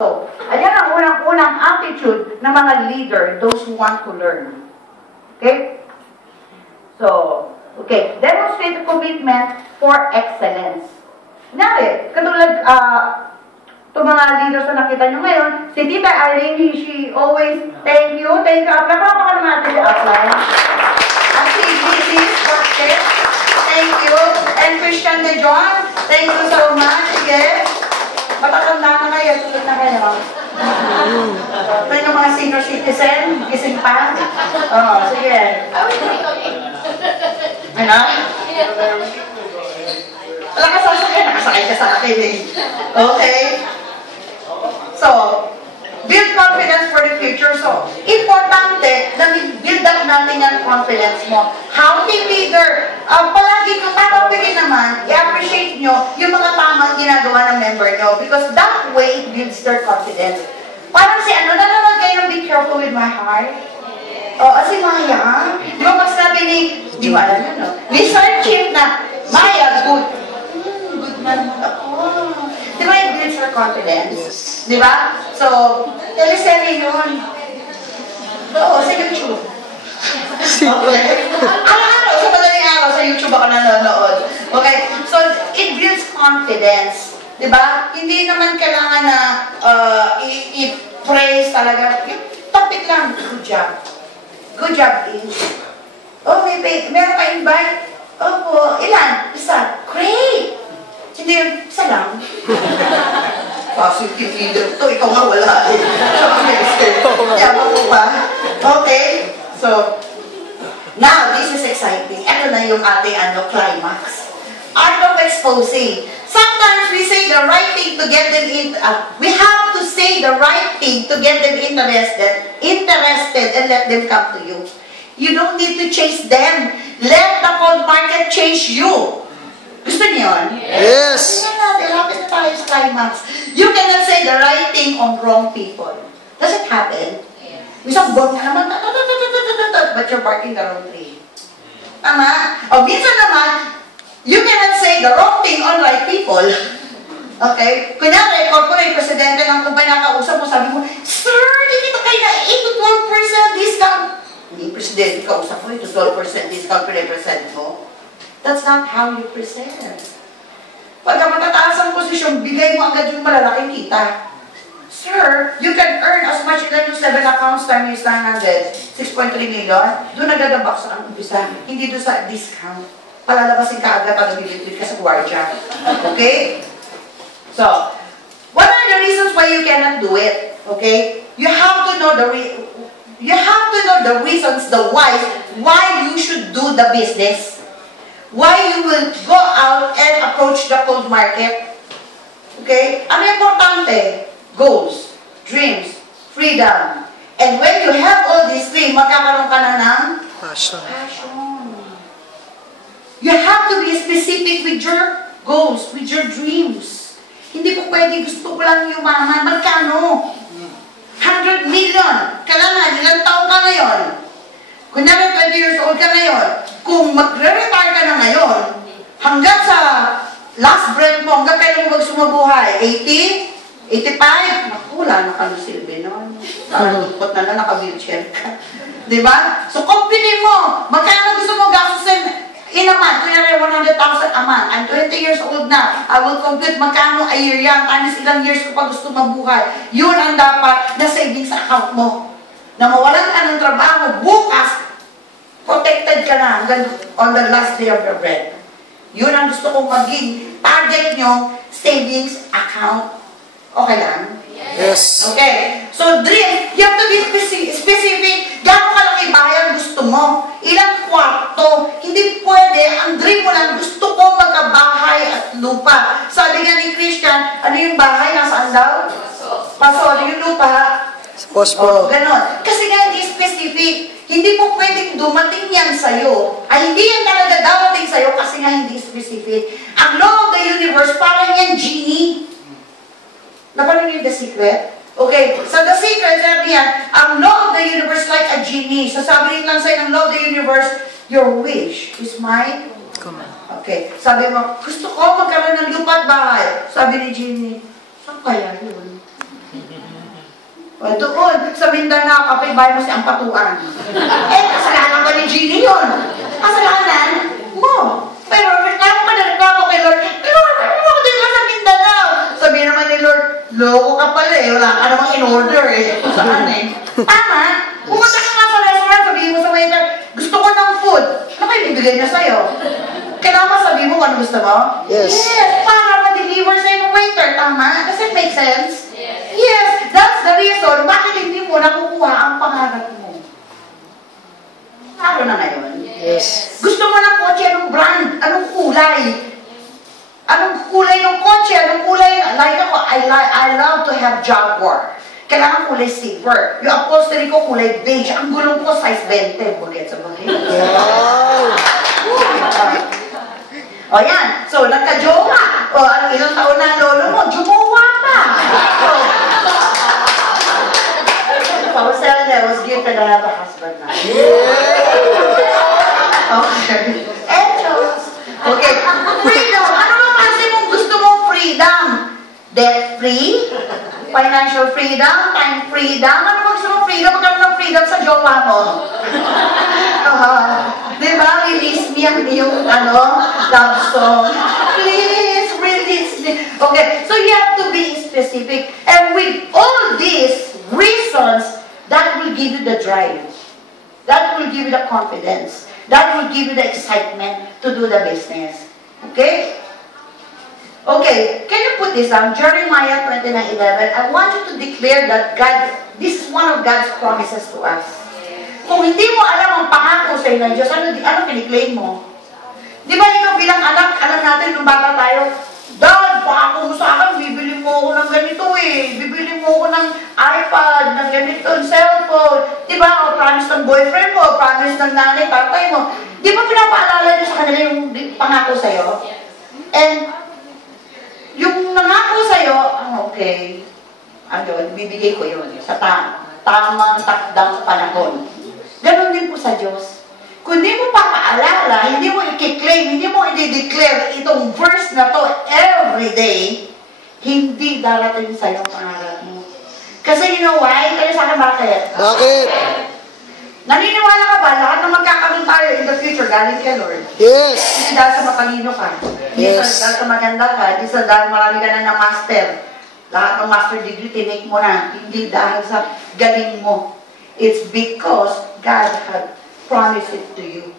So, ayan ang unang-unang attitude ng mga leader, those who want to learn. Okay? So, okay, demonstrate a commitment for excellence. Kunwari, katulad, itong mga leaders na nakita nyo ngayon, si Tita Irene, she always, thank you. Napaka ka naman natin si Upline. At si Mrs. Vasquez, thank you. And Christian De John, thank you so much. Yes. Matatanda na kayo, tulad na kayo. Ito yung mga senior citizen, gising pa. Sige. Ano? Wala ka sasakay, nakasakay ka sa akin eh. Okay? So, build confidence for the future. So, importante na build up natin yung confidence mo. How team leader, palagi kung tatapigin naman, i-appreciate nyo yung mga tamang ginagawa ng member nyo because that way it builds their confidence. Parang si nanonood kayo ng Be Careful with My Heart? Si Maya, di ba mas sabi di ba alam yun, no? Ni Sir Chief na, Maya, good man ako. Di ba it builds her confidence? Yes. Di ba? So, teleserye yun. Oo, sa YouTube. Okay? Araw-araw, sa madaling araw, sa YouTube ako nanonood. Okay? So, it builds confidence. Diba? Hindi naman kailangan na i-praise talaga. Yung topic lang, good job. Good job, Ish. Oh, meron ka invite? Opo, ilan? Isa. Great! Hindi yung isa lang. Positive leader to, ikaw nga wala eh. Yaman mo pa. Okay? So, now, this is exciting. Ito na yung ating climax. Art of exposing. Sometimes we say the right thing to get them we have to say the right thing to get them interested, and let them come to you. You don't need to chase them. Let the cold market chase you. Gusto niyo yun? Yes. Lapit na tayo sa climax. You cannot say the right thing on wrong people. Does it happen? Isang bomb na naman, but you're barking the wrong tree. Tama? O minsan naman, you cannot say the wrong thing on right people. Okay? Kunyari, corporate presidente ng kumpanya kausap mo, sabi mo, Sir, dito kayo na 8 to 12% discount. Hindi presidente kausap mo, ito 12% discount pre-present mo. That's not how you present. Pagka matataas ang posisyon, bigay mo agad yung malalaking kita. Sir, you can earn as much as yung 7 accounts times 900, 6.3 million. Doon nagdadabak sa ang umpisa. Hindi doon sa discount. Palalabasin ka agad pag nabilit ka sa gwardiya. Okay? So, what are the reasons why you cannot do it? Okay? You have to know the reasons, the why you should do the business. Why you will go out and approach the cold market. Okay? Ano importante? Goals, dreams, freedom. And when you have all these three, magkakaroon ka na ng passion. You have to be specific with your goals, with your dreams. Hindi po pwede gusto ko lang yumaman. Magkano? 100 million. Kailangan, ilang taon ka ngayon? Kunyari, 20 years old ka ngayon. Kung magre-retire ka na ngayon, hanggang sa last breath mo, hanggang kailan mo magsumubuhay? 80? 85? Naku, wala na ka ng silbi noon. Nakatupot na naka-wheelchair ka. Diba? So, company mo, magkano gusto mo gastusin? In a month, kunyari 100,000 a month. I'm 20 years old na. I will compute magkano a year yan. Times ilang years ko pa gusto mabuhay. Yun ang dapat na savings account mo. Na mawalan ka ng trabaho, bukas, protected ka na hanggang on the last day of your breath. Yun ang gusto kong maging target nyo, savings account. Okay lang? Yes. Okay. So, dream, you have to be specific. Gano'ng kalaki bayan gusto mo? Ilang kwarto? Hindi pwede. Ang dream mo lang, gusto ko magkabahay at lupa. Sabi nga ni Christian, ano yung bahay? Nasaan daw? Paso. Ano yung lupa? Posporo. Ganon. Kasi nga hindi specific. Hindi mo pwedeng dumating yan sa'yo. Ay, hindi yan talaga darating sa'yo kasi nga hindi specific. Ang law of the universe, parang yan genie. Napanood niyo The Secret? Okay, so The Secret, sabi yan, ang law of the universe like a genie. So sabi rin lang sa'yo ng law of the universe, your wish is my command. Okay, sabi mo, gusto ko magkaroon ng lupa at bahay. Sabi ni Genie, saan kaya yun? O, doon, sa Mindanao, kapitbahay mo si Ampatuan. Eh, kasalanan ba ni Genie yun? Kasalanan mo. Pero reklamo ka na reklamo kay Lord. Lord, ano ako dito sa Mindanao? Sabihin naman ni Lord, loko ka pala eh. Wala ka namang in-order eh. Saan eh? Tama. Pumunta ka nga sa restaurant, sabihin mo sa waiter, gusto ko ng food. Ano kayo bibigay niya sa'yo? Kailangan ba sabihin mo kung ano gusto mo? Yes. Yes, para ma-deliver sa'yo ng waiter. Tama? Does it make sense? Yes, that's the reason bakit hindi mo nakukuha ang pangarap mo. Ano na ngayon? Yes. Gusto mo ng kotse, anong brand? Anong kulay? Anong kulay ng kotse? Anong kulay? Like ako, I love to have Jaguar. Kailangan kulay silver. Yung upholstery ko kulay beige. Ang gulong ko size 20. Bugit sa bagay. Wow! O yan. So, nagka-jowa. O, ilang taon na ang lolo mo? Jumowa pa. So, I was telling them, I was gifted to have a husband now. Okay. Enchos. Okay. Freedom. Ano ba kasi kung gusto mong freedom? Debt free? Financial freedom? Time freedom? Ano ba gusto mong freedom? Magkaroon ng freedom sa jowa mo. Diba? Release me ang iyong love song. Please, release me. Okay. So you have to be specific. And with all these reasons, that will give you the drive. That will give you the confidence. That will give you the excitement to do the business. Okay? Okay, can you put this down? Jeremiah 29:11. I want you to declare that this is one of God's promises to us. Kung hindi mo alam ang pangako sa ng Diyos, ano kiniklaim mo? Di ba ikaw bilang anak, alam natin nung bata tayo, Dad, pangako mo sa akin, bibili mo ako ng ganito eh. Bibili mo ako ng iPad, ng ganito, cellphone. Di ba? O promise ng boyfriend mo, promise ng nanay, tatay mo. Di ba pinapaalala niyo sa kanila yung pangako sa'yo? And yung nangako sa'yo, okay, bibigay ko yun sa tamang takdang panahon. Ganon din po sa Diyos. Kung hindi mo papaalala, hindi mo i-claim, hindi mo i-declare itong verse na to every day, hindi darating sa'yo ang pangarap mo. Kasi you know why? Kaya sa akin bakit? Bakit? Naniniwala ka ba? Lahat na magkakaroon tayo in the future, galing kay Lord. Yes. Hindi dahil sa matalino ka. Hindi Yes. dahil sa maganda ka. Hindi dahil marami ka na master. Lahat ng master degree, tinake mo na. Hindi dahil sa galing mo. It's because God had promised it to you.